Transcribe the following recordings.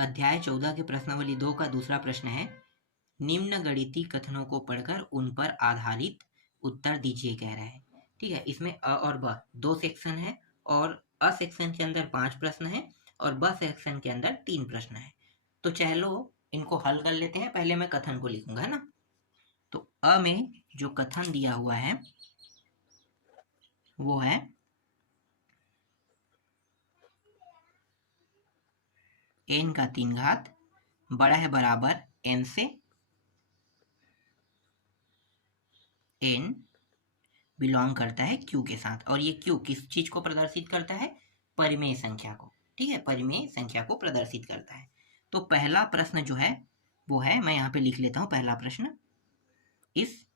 अध्याय 14 के प्रश्नावली 2 का दूसरा प्रश्न है, निम्न गणितीय कथनों को पढ़कर उन पर आधारित उत्तर दीजिए कह रहा है। ठीक है, इसमें अ और ब दो सेक्शन है और अ सेक्शन के अंदर 5 प्रश्न है और ब सेक्शन के अंदर 3 प्रश्न है। तो चलो इनको हल कर लेते हैं। पहले मैं कथन को लिखूंगा, है ना। तो अ में जो कथन दिया हुआ है वो है n का 3 घात बड़ा है बराबर n से, n बिलोंग करता है q के साथ, और ये q किस चीज को प्रदर्शित करता है? परिमेय संख्या को। ठीक है, परिमेय संख्या को प्रदर्शित करता है। तो पहला प्रश्न जो है वो है, मैं यहाँ पे लिख लेता हूं पहला प्रश्न, इस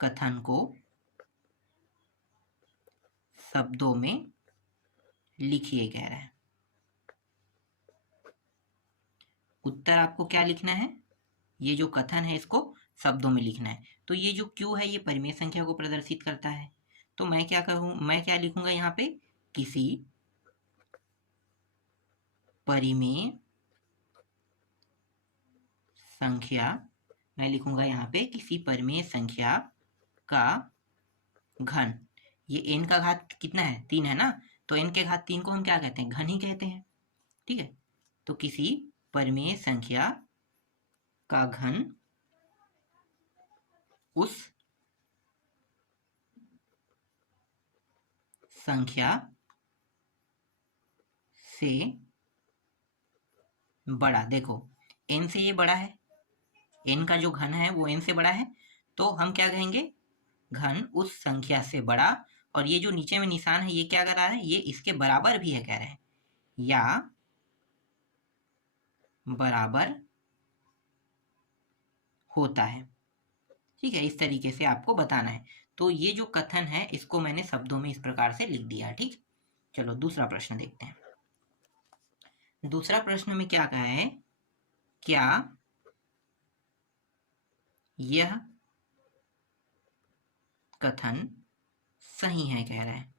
कथन को शब्दों में लिखिए कह रहा है। उत्तर आपको क्या लिखना है? ये जो कथन है इसको शब्दों में लिखना है। तो ये जो q है ये परिमेय संख्या को प्रदर्शित करता है। तो मैं क्या करूं, मैं क्या लिखूंगा यहाँ पे? किसी परिमेय संख्या, मैं लिखूंगा यहाँ पे किसी परिमेय संख्या का घन। ये n का घात कितना है? 3 है ना। तो n के घात 3 को हम क्या कहते हैं? घन ही कहते हैं। ठीक है, तो किसी परिमेय संख्या का घन उस संख्या से बड़ा। देखो n से ये बड़ा है, n का जो घन है वो n से बड़ा है, तो हम क्या कहेंगे? घन उस संख्या से बड़ा। और ये जो नीचे में निशान है ये क्या कर रहा है? ये इसके बराबर भी है कह रहे हैं, या बराबर होता है। ठीक है, इस तरीके से आपको बताना है। तो ये जो कथन है इसको मैंने शब्दों में इस प्रकार से लिख दिया। ठीक, चलो दूसरा प्रश्न देखते हैं। दूसरा प्रश्न में क्या कहा है? क्या यह कथन सही है कह रहा है।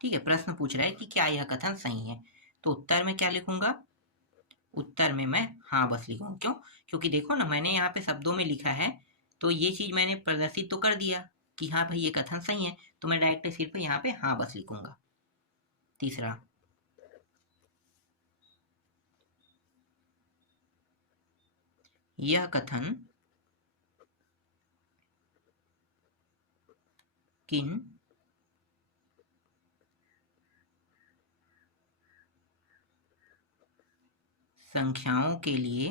ठीक है, प्रश्न पूछ रहा है कि क्या यह कथन सही है। तो उत्तर में क्या लिखूंगा? उत्तर में मैं हाँ बस लिखूंगा। क्यों? क्योंकि देखो ना, मैंने यहाँ पे शब्दों में लिखा है तो ये चीज मैंने प्रदर्शित तो कर दिया कि हाँ भाई ये कथन सही है, तो मैं डायरेक्ट सिर्फ यहाँ पे हाँ बस लिखूंगा। तीसरा, यह कथन किन संख्याओं के लिए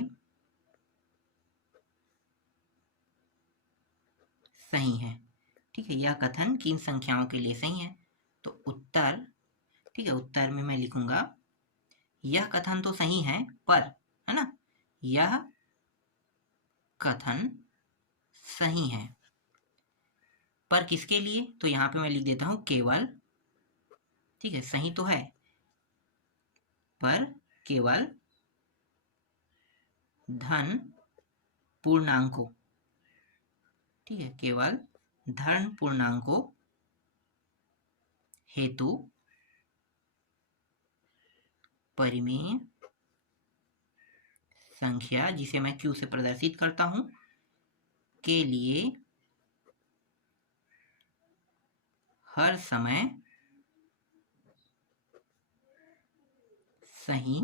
सही है। ठीक है, यह कथन किन संख्याओं के लिए सही है? तो उत्तर, ठीक है, उत्तर में मैं लिखूंगा यह कथन तो सही है पर, है ना, यह कथन सही है पर किसके लिए? तो यहां पे मैं लिख देता हूं केवल, ठीक है, सही तो है पर केवल धन पूर्णांकों, ठीक है, केवल धन पूर्णांकों हेतु परिमेय संख्या, जिसे मैं q से प्रदर्शित करता हूं, के लिए हर समय सही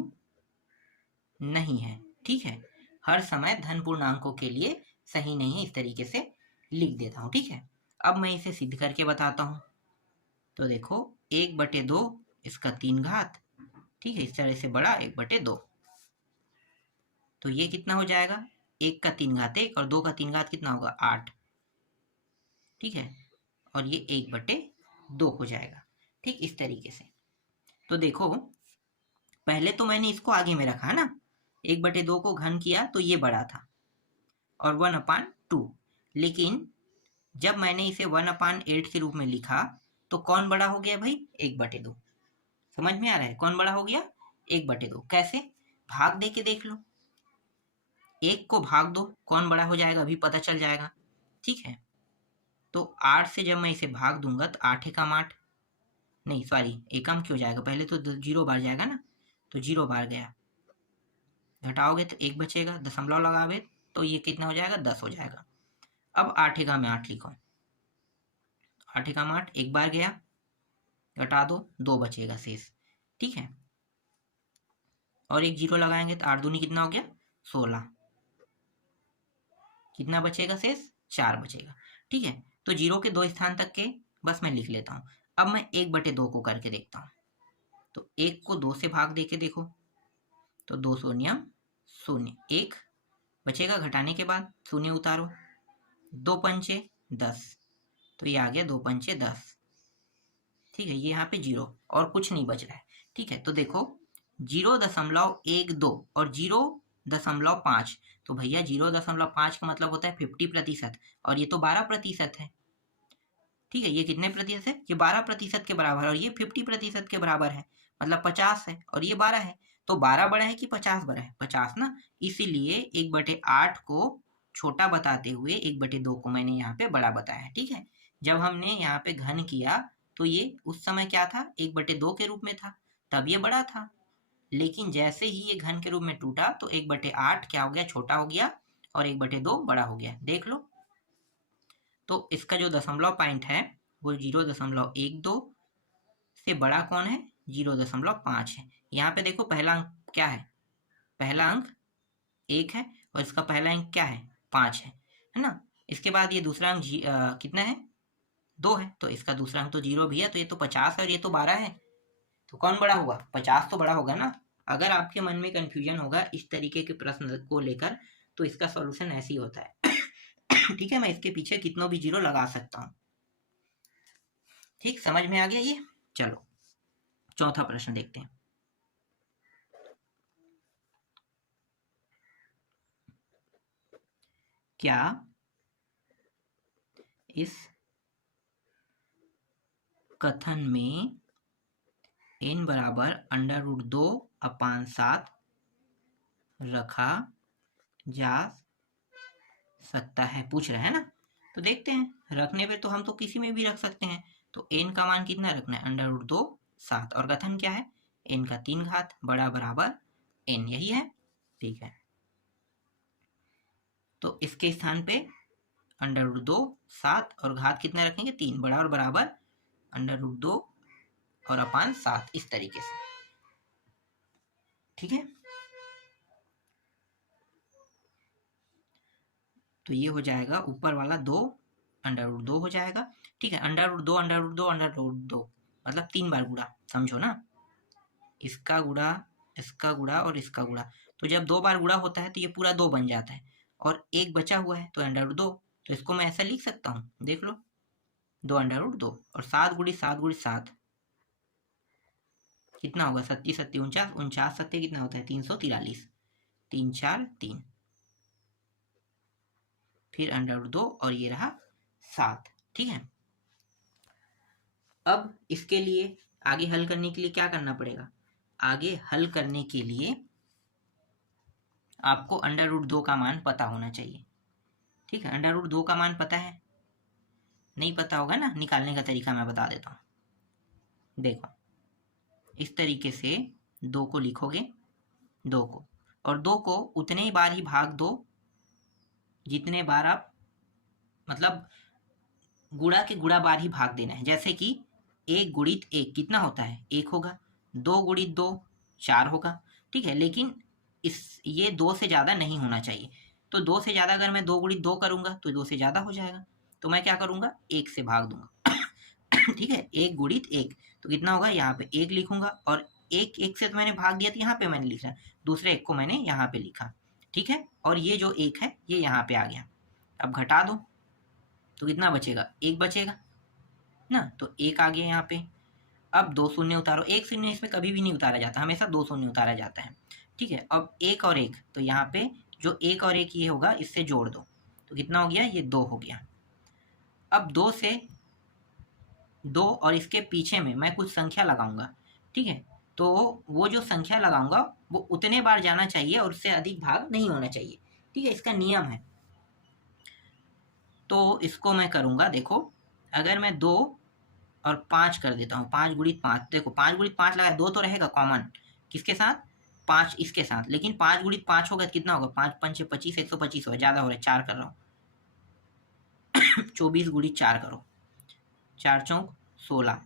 नहीं है। ठीक है, हर समय धन पूर्णांकों के लिए सही नहीं है, इस तरीके से लिख देता हूं। ठीक है, अब मैं इसे सिद्ध करके बताता हूं। तो देखो 1/2 इसका 3 घात, ठीक है, इस तरह से बड़ा 1/2, तो ये कितना हो जाएगा? 1 का 3 घात 1 और 2 का 3 घात कितना होगा? 8। ठीक है, और ये 1/2 हो जाएगा। ठीक, इस तरीके से। तो देखो पहले तो मैंने इसको आगे में रखा ना, 1/2 को घन किया तो ये बड़ा था और 1/2, लेकिन जब मैंने इसे 1/8 के रूप में लिखा तो कौन बड़ा हो गया भाई? 1/2। समझ में आ रहा है कौन बड़ा हो गया? 1/2। कैसे? भाग दे के देख लो, 1 को भाग दो, कौन बड़ा हो जाएगा अभी पता चल जाएगा। ठीक है, तो 8 से जब मैं इसे भाग दूंगा तो 8 एकम 8, नहीं सॉरी एकम क्यों जाएगा, पहले तो 0 बार जाएगा ना, तो 0 बार गया, घटाओगे तो 1 बचेगा, दशमलव लगाओगे तो ये कितना हो जाएगा, 10 हो जाएगा। अब 8 एका में 8 लिखो, 8 एका में 8, एक बार गया, घटा दो, 2 बचेगा शेष, ठीक है। और एक जीरो लगाएंगे तो 8 दूनी कितना हो गया, 16, कितना बचेगा शेष, 4 बचेगा, ठीक है। तो जीरो के 2 स्थान तक के बस मैं लिख लेता हूँ। अब मैं 1/2 को करके देखता हूँ, तो 1 को 2 से भाग दे के देखो, तो 2 शून्यम शून्य, 1 बचेगा, घटाने के बाद शून्य उतारो, 2 पंचे 10, तो ये आ गया 2 पंचे 10, ठीक है। ये यहाँ पे जीरो और कुछ नहीं बच रहा है, ठीक है। तो देखो 0.12 और 0.5, तो भैया 0.5 का मतलब होता है 50%, और ये तो 12% है, ठीक है। ये कितने प्रतिशत है, ये 12% के बराबर है, और ये 50% के बराबर है, मतलब 50 है, और ये 12 है। तो 12 बड़ा है कि 50 बड़ा है, 50 ना, इसीलिए 1/8 को छोटा बताते हुए 1/2 को मैंने यहाँ पे बड़ा बताया है, ठीक है। जब हमने यहाँ पे घन किया तो ये उस समय क्या था, 1/2 के रूप में था, तब ये बड़ा था। लेकिन जैसे ही ये घन के रूप में टूटा तो 1/8 क्या हो गया, छोटा हो गया, और 1/2 बड़ा हो गया, देख लो। तो इसका जो दशमलव पॉइंट है वो 0.12 से बड़ा कौन है, 0.5 है। यहाँ पे देखो पहला अंक क्या है, पहला अंक 1 है, और इसका पहला अंक क्या है, 5 है ना। इसके बाद ये दूसरा अंक कितना है, 2 है, तो इसका दूसरा अंक तो 0 भी है, तो ये तो 50 है और ये तो 12 है, तो कौन बड़ा हुआ, 50 तो बड़ा होगा ना। अगर आपके मन में कंफ्यूजन होगा इस तरीके के प्रश्न को लेकर, तो इसका सॉल्यूशन ऐसे ही होता है ठीक है। मैं इसके पीछे कितनों भी जीरो लगा सकता हूँ, ठीक, समझ में आ गया ये। चलो चौथा प्रश्न देखते हैं। क्या इस कथन में n बराबर √2/7 रखा जा सकता है, पूछ रहा है ना। तो देखते हैं, रखने पे तो हम तो किसी में भी रख सकते हैं। तो n का मान कितना रखना है, √2/7, और कथन क्या है, n का 3 घात बड़ा बराबर n, यही है, ठीक है। तो इसके स्थान पे √2/7 और घात कितना रखेंगे, 3, बड़ा और बराबर √2 और अपान 7, इस तरीके से, ठीक है। तो ये हो जाएगा ऊपर वाला 2 √2 हो जाएगा, ठीक है। √2 √2 √2 मतलब 3 बार गुणा, समझो ना, इसका गुणा, इसका गुणा और इसका गुणा। तो जब 2 बार गुणा होता है तो ये पूरा 2 बन जाता है, और एक बचा हुआ है तो √2, तो इसको मैं ऐसा लिख सकता हूँ, देख लो, 2 √2, और 7 गुणी 7 गुणी 7 कितना होगा, 7 7 49, 49 7 कितना होता है, 343, 3 4 3, फिर √2 और ये रहा 7, ठीक है। अब इसके लिए आगे हल करने के लिए क्या करना पड़ेगा, आगे हल करने के लिए आपको √2 का मान पता होना चाहिए, ठीक है। √2 का मान पता है, नहीं पता होगा ना, निकालने का तरीका मैं बता देता हूँ। देखो इस तरीके से 2 को लिखोगे, 2 को, और 2 को उतने ही बार ही भाग दो जितने बार आप, मतलब गुणा के गुणा बार ही भाग देना है। जैसे कि 1 गुणित 1 कितना होता है, 1 होगा, 2 गुणित 2 4 होगा, ठीक है। लेकिन ये 2 से ज़्यादा नहीं होना चाहिए। तो 2 से ज़्यादा अगर मैं 2 गुणित 2 करूँगा तो 2 से ज़्यादा हो जाएगा, तो मैं क्या करूँगा, 1 से भाग दूंगा ठीक है। 1 गुणित 1 तो कितना होगा, यहाँ पे 1 लिखूंगा, और 1 से तो मैंने भाग दिया, तो यहाँ पे मैंने लिखा, दूसरे 1 को मैंने यहाँ पे लिखा, ठीक है। और ये जो 1 है ये यहाँ पे आ गया। अब घटा दो तो कितना बचेगा, 1 बचेगा ना, तो 1 आ गया यहाँ पे। अब 2 शून्य उतारो, 1 शून्य इसमें कभी भी नहीं उतारा जाता, हमेशा 2 शून्य उतारा जाता है, ठीक है। अब 1 और 1, तो यहाँ पे जो 1 और 1 ये होगा इससे जोड़ दो, तो कितना हो गया, ये 2 हो गया। अब 2 से 2 और इसके पीछे में मैं कुछ संख्या लगाऊंगा, ठीक है। तो वो जो संख्या लगाऊंगा वो उतने बार जाना चाहिए और उससे अधिक भाग नहीं होना चाहिए, ठीक है, इसका नियम है। तो इसको मैं करूंगा, देखो अगर मैं 2 और 5 कर देता हूँ, 5 गुणित 5, देखो 5 गुणित 5 लगाया, 2 तो रहेगा कॉमन, किसके साथ, 5 इसके साथ, लेकिन 5 गुणित 5 होगा कितना होगा, 5 5 25, 125 होगा, ज़्यादा हो रहा है, 4 कर रहा हूँ। 24 गुणित 4 करो, 4 चौक 16,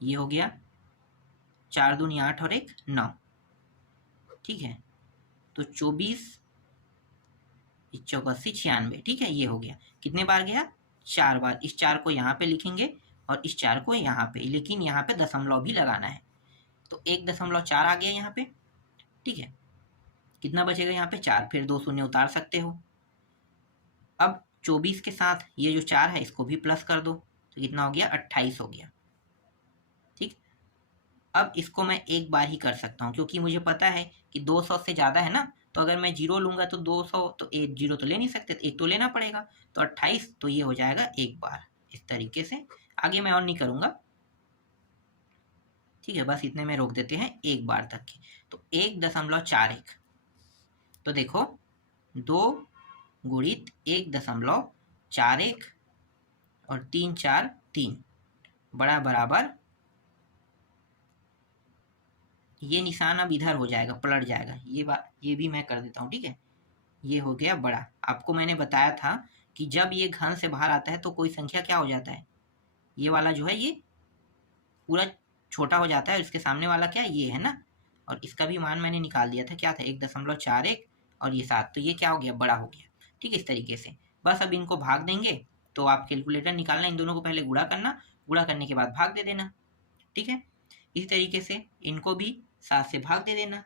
ये हो गया 4 दूनी 8 और 1 9, ठीक है। तो 24 चौक 80 96, ठीक है, ये हो गया। कितने बार गया, 4 बार। इस 4 को यहाँ पे लिखेंगे और इस 4 को यहाँ पे, लेकिन यहाँ पे दशमलव भी लगाना है, तो 1.4 आ गया यहाँ पे, ठीक है। कितना बचेगा यहाँ पे 4, फिर 2 शून्य उतार सकते हो। अब 24 के साथ ये जो 4 है इसको भी प्लस कर दो, तो कितना हो गया 28 हो गया, ठीक। अब इसको मैं एक बार ही कर सकता हूँ, क्योंकि मुझे पता है कि 200 से ज़्यादा है ना, तो अगर मैं 0 लूँगा तो 200, तो एक 0 तो ले नहीं सकते, एक तो लेना पड़ेगा, तो 28, तो ये हो जाएगा एक बार। इस तरीके से आगे मैं और नहीं करूँगा, ठीक है, बस इतने में रोक देते हैं एक बार तक की। तो 1.41, तो देखो 2 गुणित 1.41 और 3 4 3 बड़ा बराबर, ये निशान अब इधर हो जाएगा, पलट जाएगा, ये भी मैं कर देता हूँ, ठीक है। ये हो गया बड़ा। आपको मैंने बताया था कि जब ये घन से बाहर आता है तो कोई संख्या क्या हो जाता है, ये वाला जो है ये पूरा छोटा हो जाता है, इसके सामने वाला क्या ये है ना, और इसका भी मान मैंने निकाल दिया था, क्या था 1.41 और ये 7, तो ये क्या हो गया, बड़ा हो गया, ठीक है। इस तरीके से बस अब इनको भाग देंगे, तो आप कैलकुलेटर निकालना, इन दोनों को पहले गुणा करना, गुणा करने के बाद भाग दे देना, ठीक है। इसी तरीके से इनको भी 7 से भाग दे देना,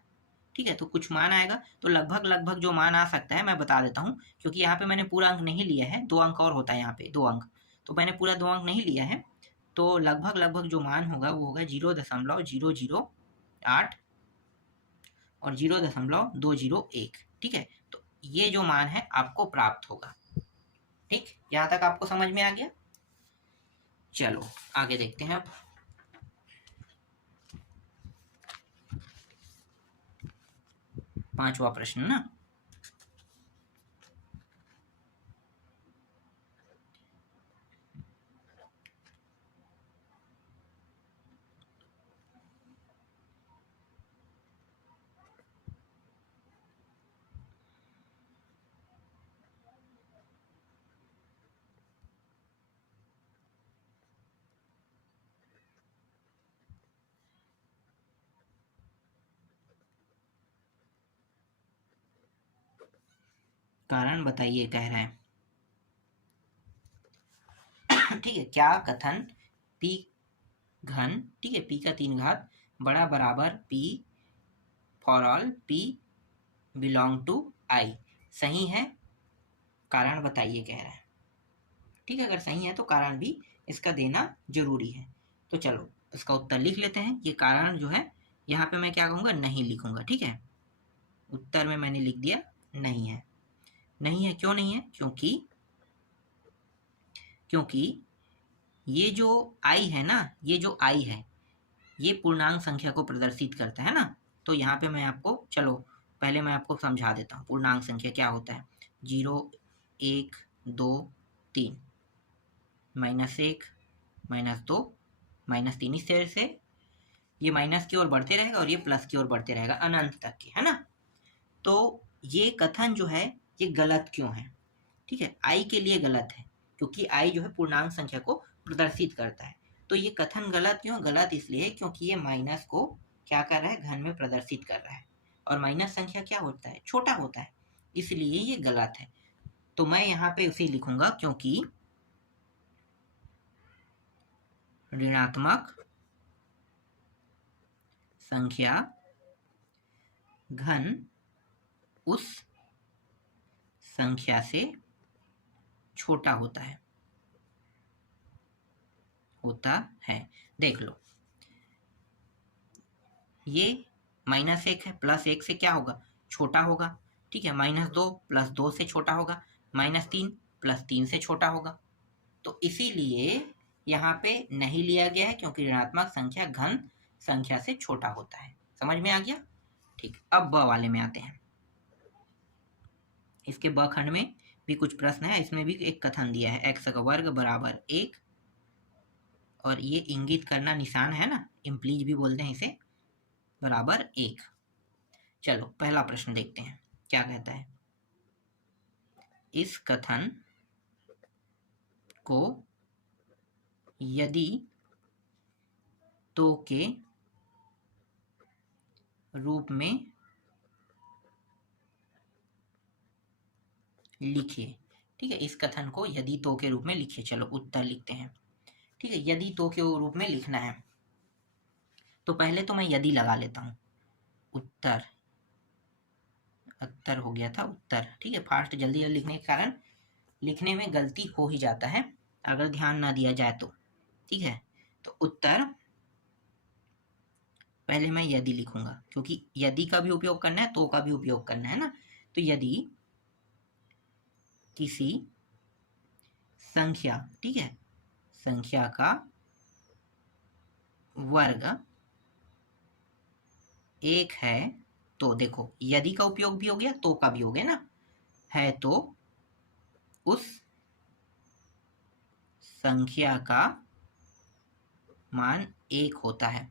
ठीक है। तो कुछ मान आएगा, तो लगभग लगभग जो मान आ सकता है मैं बता देता हूँ, क्योंकि यहाँ पे मैंने पूरा अंक नहीं लिया है, 2 अंक और होता है यहाँ पे, 2 अंक, तो मैंने पूरा 2 अंक नहीं लिया है, तो लगभग लगभग जो मान होगा वो होगा 0.008 और 0.201, ठीक है। तो ये जो मान है आपको प्राप्त होगा, ठीक। यहाँ तक आपको समझ में आ गया। चलो आगे देखते हैं अब। पांचवा प्रश्न ना, कारण बताइए कह रहे हैं, ठीक है। क्या कथन p घन, ठीक है, p का 3 घात बड़ा बराबर p for all p belong to i सही है, कारण बताइए कह रहे हैं, ठीक है। अगर सही है तो कारण भी इसका देना जरूरी है। तो चलो इसका उत्तर लिख लेते हैं। ये कारण जो है यहाँ पे मैं क्या कहूँगा, नहीं लिखूंगा, ठीक है। उत्तर में मैंने लिख दिया नहीं है। नहीं है, क्यों नहीं है, क्योंकि ये जो i है ना, ये जो i है ये पूर्णांक संख्या को प्रदर्शित करता है ना। तो यहाँ पे मैं आपको, चलो पहले मैं आपको समझा देता हूँ पूर्णांक संख्या क्या होता है। 0 1 2 3, -1 -2 -3, इस तरह से ये माइनस की ओर बढ़ते रहेगा और ये प्लस की ओर बढ़ते रहेगा अनंत तक के, है ना। तो ये कथन जो है ये गलत क्यों है, ठीक है। i के लिए गलत है, क्योंकि i जो है पूर्णांक संख्या को प्रदर्शित करता है। तो ये कथन गलत क्यों, गलत इसलिए क्योंकि ये माइनस को क्या कर रहा है, घन में प्रदर्शित कर रहा है, और माइनस संख्या क्या होता है, छोटा होता है, इसलिए ये गलत है। तो मैं यहाँ पे उसे लिखूंगा, क्योंकि ऋणात्मक संख्या घन उस संख्या से छोटा होता है। देख लो, ये -1 है, +1 से क्या होगा, छोटा होगा, ठीक है। -2 +2 से छोटा होगा, -3 +3 से छोटा होगा। तो इसीलिए यहाँ पे नहीं लिया गया है, क्योंकि ऋणात्मक संख्या घन संख्या से छोटा होता है। समझ में आ गया, ठीक। अब ब वाले में आते हैं। इसके ब खंड में भी कुछ प्रश्न है, इसमें भी एक कथन दिया है, x का वर्ग बराबर 1, और ये इंगित करना निशान है ना, इम्प्लीज भी बोलते हैं इसे, बराबर 1, चलो पहला प्रश्न देखते हैं क्या कहता है। इस कथन को यदि तो के रूप में लिखिए। ठीक है, इस कथन को यदि तो के रूप में लिखिए। चलो उत्तर लिखते हैं। ठीक है, यदि तो के रूप में लिखना है तो पहले तो मैं यदि लगा लेता हूं। उत्तर उत्तर हो गया था उत्तर। ठीक है, फास्ट जल्दी जल्दी लिखने के कारण लिखने में गलती हो ही जाता है अगर ध्यान ना दिया जाए तो। ठीक है, तो उत्तर पहले मैं यदि लिखूंगा क्योंकि यदि का भी उपयोग करना है तो का भी उपयोग करना है ना। तो यदि किसी संख्या, ठीक है, संख्या का वर्ग एक है तो देखो यदि का उपयोग भी हो गया तो का भी हो गया ना, है तो उस संख्या का मान एक होता है।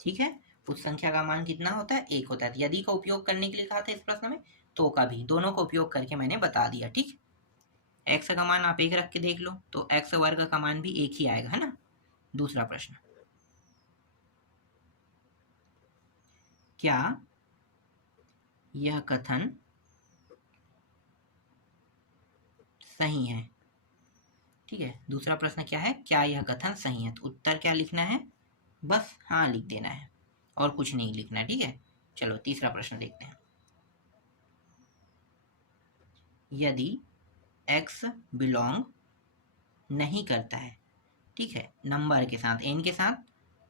ठीक है, उस संख्या का मान कितना होता है? एक होता है। यदि का उपयोग करने के लिए कहा था इस प्रश्न में, तो का भी, दोनों का उपयोग करके मैंने बता दिया। ठीक, एक्स का मान आप एक रख के देख लो तो एक्स वर्ग का मान भी एक ही आएगा, है ना। दूसरा प्रश्न, क्या यह कथन सही है? ठीक है, दूसरा प्रश्न क्या है? क्या यह कथन सही है? तो उत्तर क्या लिखना है? बस हाँ लिख देना है और कुछ नहीं लिखना। ठीक है, चलो तीसरा प्रश्न देखते हैं। यदि x बिलोंग नहीं करता है, ठीक है, नंबर के साथ, n के साथ,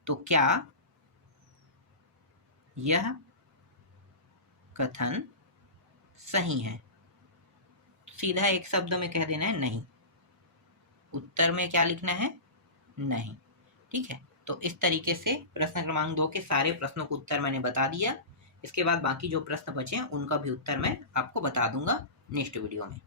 तो क्या यह कथन सही है? सीधा एक शब्द में कह देना है नहीं। उत्तर में क्या लिखना है? नहीं। ठीक है, तो इस तरीके से प्रश्न क्रमांक 2 के सारे प्रश्नों को उत्तर मैंने बता दिया। इसके बाद बाकी जो प्रश्न बचे हैं उनका भी उत्तर मैं आपको बता दूंगा नेक्स्ट वीडियो में।